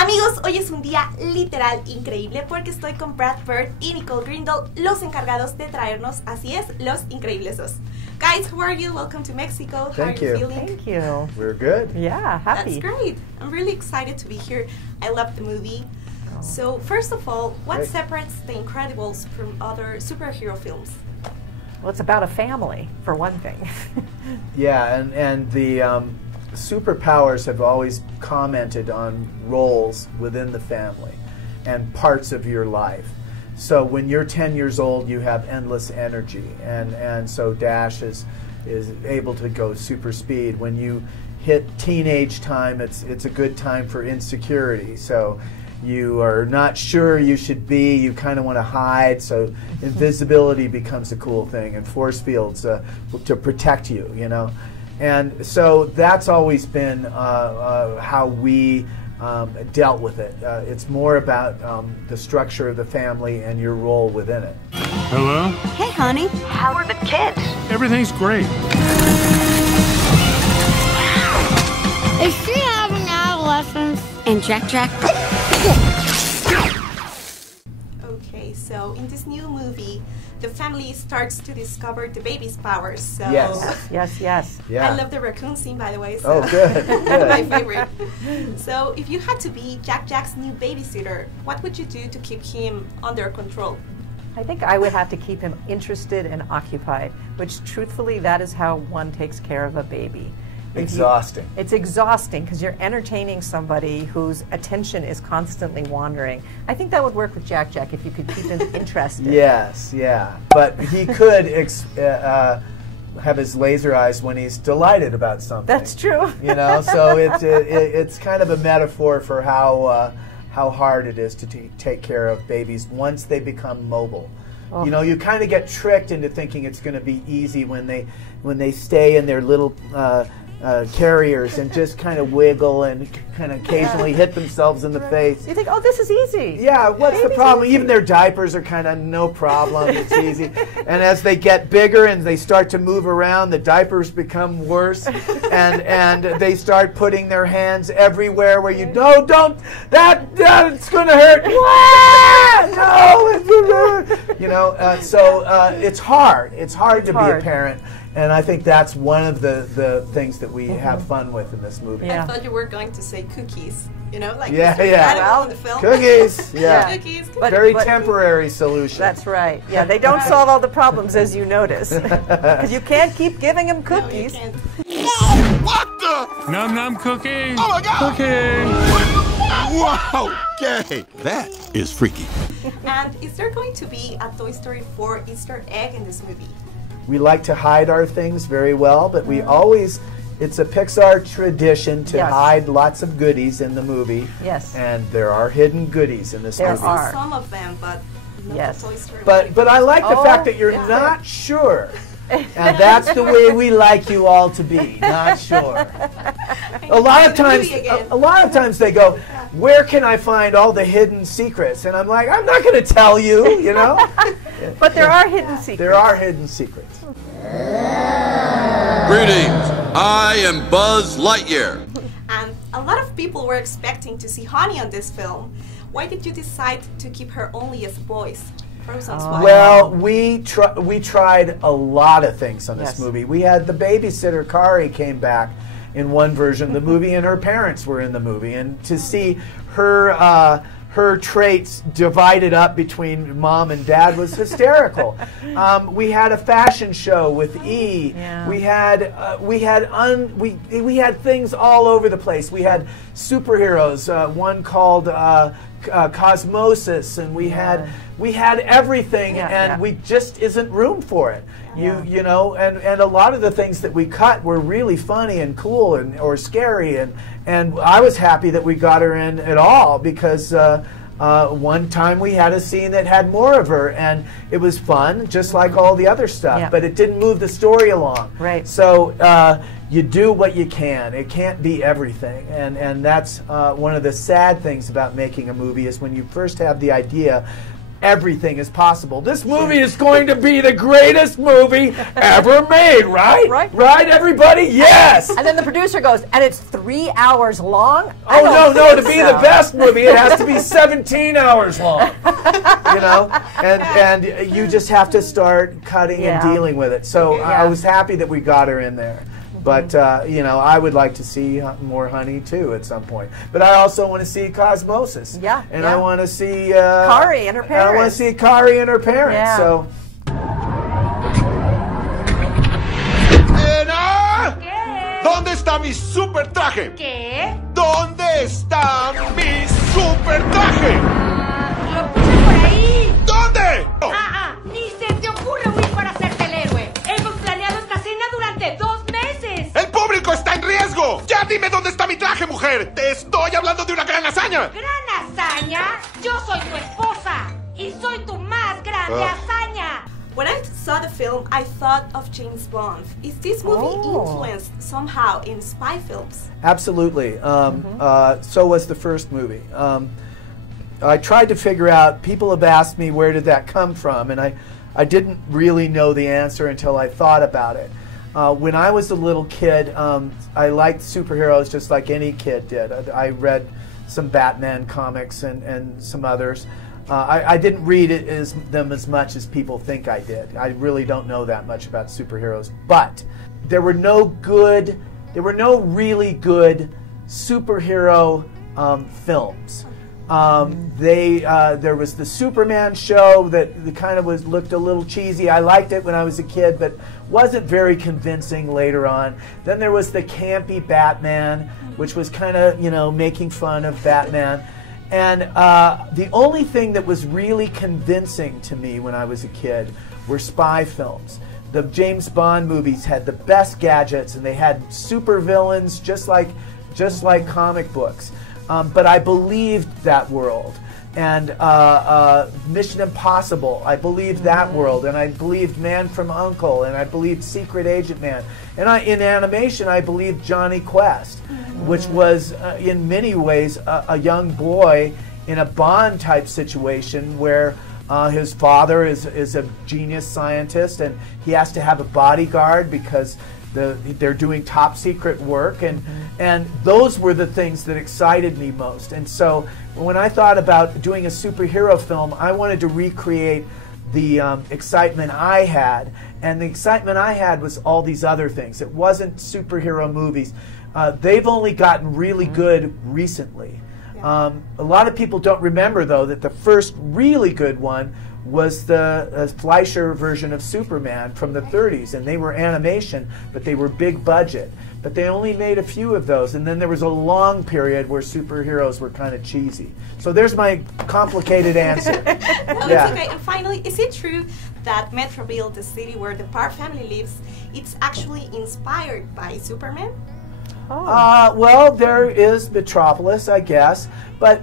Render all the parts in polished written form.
Amigos, hoy es un día literal increíble porque estoy con Brad Bird y Nicole Grindle, los encargados de traernos, así es, Los Increíbles. Guys, how are you? Welcome to Mexico. How are you feeling? Thank you. We're good. Yeah, happy. That's great. I'm really excited to be here. I love the movie. So, first of all, what separates The Incredibles from other superhero films? Well, it's about a family, for one thing. Yeah, and the superpowers have always commented on roles within the family and parts of your life. So when you're 10 years old, you have endless energy, and so Dash is able to go super speed. When you hit teenage time, it's a good time for insecurity. So you are not sure you should be, you kind of want to hide, so invisibility becomes a cool thing, and force fields to protect you, you know. And so that's always been how we dealt with it. It's more about the structure of the family and your role within it. Hello? Hey, honey. How are the kids? Everything's great. Is she having adolescence? And Jack? Okay, so in this new movie, the family starts to discover the baby's powers. So Yes. Yes. Yeah. I love the raccoon scene, by the way. So Oh, good. Good. my favorite. So if you had to be Jack's new babysitter, what would you do to keep him under control? I think I would have to keep him interested and occupied, which truthfully, that is how one takes care of a baby. Exhausting. It's exhausting because you're entertaining somebody whose attention is constantly wandering. I think that would work with Jack if you could keep him interested. Yes, yeah. But he could have his laser eyes when he's delighted about something. That's true. You know, so it's kind of a metaphor for how hard it is to take care of babies once they become mobile. Oh. You know, you kind of get tricked into thinking it's going to be easy when they stay in their little carriers and just kind of wiggle and kind of occasionally hit themselves in the face. You think, oh, this is easy. Yeah, what's the problem? Even their diapers are kind of no problem. It's easy. And as they get bigger and they start to move around, the diapers become worse, and they start putting their hands everywhere where you don't it's going to hurt. No, you know. So it's hard. It's hard to be a parent. And I think that's one of the things that we have fun with in this movie. I thought you were going to say cookies, you know, like Yeah. in the film. Cookies, yeah. Cookies. Very temporary solution. That's right. Yeah, they don't solve all the problems, as you notice. Because you can't keep giving them cookies. No, you can't. What the? Num num cookie. Oh my God! Cookie. Wow, gay. That is freaky. And is there going to be a Toy Story 4 Easter egg in this movie? We like to hide our things very well, but we always, it's a PIXAR tradition to hide lots of goodies in the movie. Yes. And there are hidden goodies in this movie. There are some of them, but not the Toy Story. But I like the fact that you're not sure. And that's the way we like you all to be, not sure. A lot of times they go, where can I find all the hidden secrets? And I'm like, I'm not going to tell you, you know. But there are hidden secrets. There are hidden secrets. Greetings. I am Buzz Lightyear. And a lot of people were expecting to see Honey on this film. Why did you decide to keep her only as boys? Well, we tried a lot of things on this movie. We had the babysitter, Kari, came back in one version of the movie, and her parents were in the movie. And to see her traits divided up between mom and dad was hysterical. We had a fashion show with E. Yeah. We had things all over the place. We had superheroes, one called Cosmosis, and we had everything, and we just isn't room for it. You know, and a lot of the things that we cut were really funny and cool or scary, and I was happy that we got her in at all, because one time we had a scene that had more of her, and it was fun, just like all the other stuff, but it didn't move the story along. Right. So you do what you can. It can't be everything, and that's one of the sad things about making a movie, is when you first have the idea, everything is possible. This movie is going to be the greatest movie ever made, right? Right, everybody? Yes! And then the producer goes, and it's 3 hours long? Oh, no, to be the best movie, it has to be 17 hours long. You know? And you just have to start cutting and dealing with it. So I was happy that we got her in there. But, you know, I would like to see more Honey, too, at some point. But I also want to see Cosmosis. Yeah. And I want to see... Kari and her parents. I want to see Kari and her parents. Yeah. So... ¿Qué? ¿Dónde está mi super traje? ¿Qué? ¿Dónde está mi super traje? Lo puse por ahí. ¿Dónde? Ni se te ocurre huir para hacerte el héroe. Hemos planeado esta cena durante 2 meses. ¡El público está en riesgo! ¡Ya dime dónde está mi traje, mujer! ¡Te estoy hablando de una gran hazaña! ¿Gran hazaña? Yo soy tu esposa y soy tu más grande hazaña. When I saw the film, I thought of James Bond. Is this movie influenced somehow in spy films? Absolutely. So was the first movie. I tried to figure out, people have asked me where did that come from, and I didn't really know the answer until I thought about it. When I was a little kid, I liked superheroes just like any kid did. I read some Batman comics and some others. I didn't read them as much as people think I did. I really don't know that much about superheroes. But there were no really good superhero films. There was the Superman show that kind of looked a little cheesy. I liked it when I was a kid, but wasn't very convincing later on. Then there was the campy Batman, which was kind of, you know, making fun of Batman. And the only thing that was really convincing to me when I was a kid were spy films. The James Bond movies had the best gadgets, and they had super villains just like comic books. But I believed that world. And Mission Impossible, I believed that world. And I believed Man from U.N.C.L.E. And I believed Secret Agent Man. And in animation, I believed Johnny Quest, which was in many ways a young boy in a Bond type situation where his father is a genius scientist, and he has to have a bodyguard because they're doing top secret work, and those were the things that excited me most. And so when I thought about doing a superhero film, I wanted to recreate the excitement I had, and the excitement I had was all these other things. It wasn't superhero movies. They've only gotten really good recently. A lot of people don't remember, though, that the first really good one was the Fleischer version of Superman from the 30s, and they were animation, but they were big budget. But they only made a few of those, and then there was a long period where superheroes were kind of cheesy. So there's my complicated answer. No, it's okay. And finally, is it true that Metroville, the city where the Parr family lives, it's actually inspired by Superman? Well, there is Metropolis, I guess, but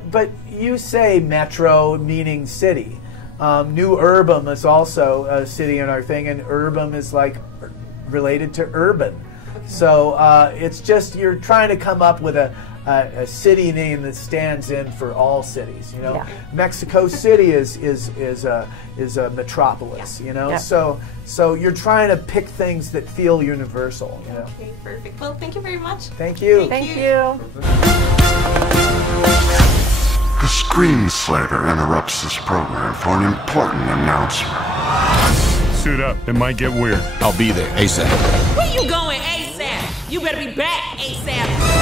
you say metro meaning city. New Urbam is also a city in our thing, and Urbam is like related to urban. Okay. So it's just you're trying to come up with a city name that stands in for all cities. You know, yeah. Mexico City is a metropolis. Yeah. You know, yeah. So you're trying to pick things that feel universal. You know? Okay, perfect. Well, thank you very much. Thank you. Thank you. The Screen Slater interrupts this program for an important announcement. Suit up. It might get weird. I'll be there ASAP. Where you going ASAP? You better be back ASAP.